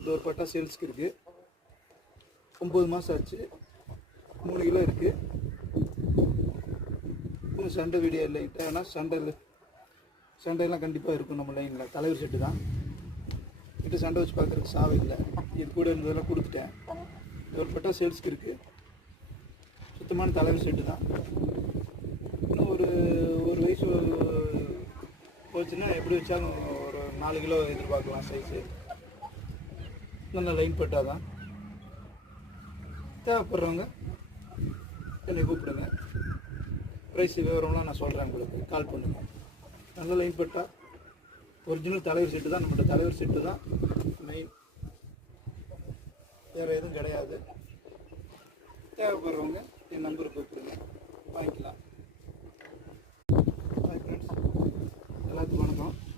இந்த ஒரு பட்டா சேல்ஸ்க்கு இருக்குது. 9 மாதம் ஆச்சு. 3 கிலோ இருக்குது. இன்னும் சண்டை வீடியோ இல்லை. ஏன்னா சண்டையெல்லாம் கண்டிப்பாக இருக்கும் நம்ம லைனில். தலைவர் செட்டு தான். கிட்ட சண்டை வச்சு பார்க்குறதுக்கு சாவை இல்லை. இது கூட இருந்ததெல்லாம் கொடுத்துட்டேன். ஒரு பட்டா சேல்ஸ்க்கு இருக்குது. சுத்தமான தலைவர் செட்டு தான். இன்னும் ஒரு வயசு போச்சுன்னா எப்படி வச்சாலும் ஒரு 4 கிலோ எதிர்பார்க்கலாம் சைஸு. நல்ல லைன் பட்டா தான். தேவைப்படுறவங்க என்னை கூப்பிடுங்க. ப்ரைஸ் விவரம்லாம் நான் சொல்கிறேன் உங்களுக்கு. கால் பண்ணுங்கள். நல்ல லைன் பட்டா ஒரிஜினல் தலைவர் செட்டு தான். நம்மகிட்ட தலைவர் செட்டு தான் மெயின். வேறு எதுவும் கிடையாது. தேவைப்படுறவங்க என் நம்பருக்கு கூப்பிடுங்க, வாங்கிக்கலாம். ஹாய் ஃப்ரெண்ட்ஸ், எல்லாத்துக்கும் வணக்கம்.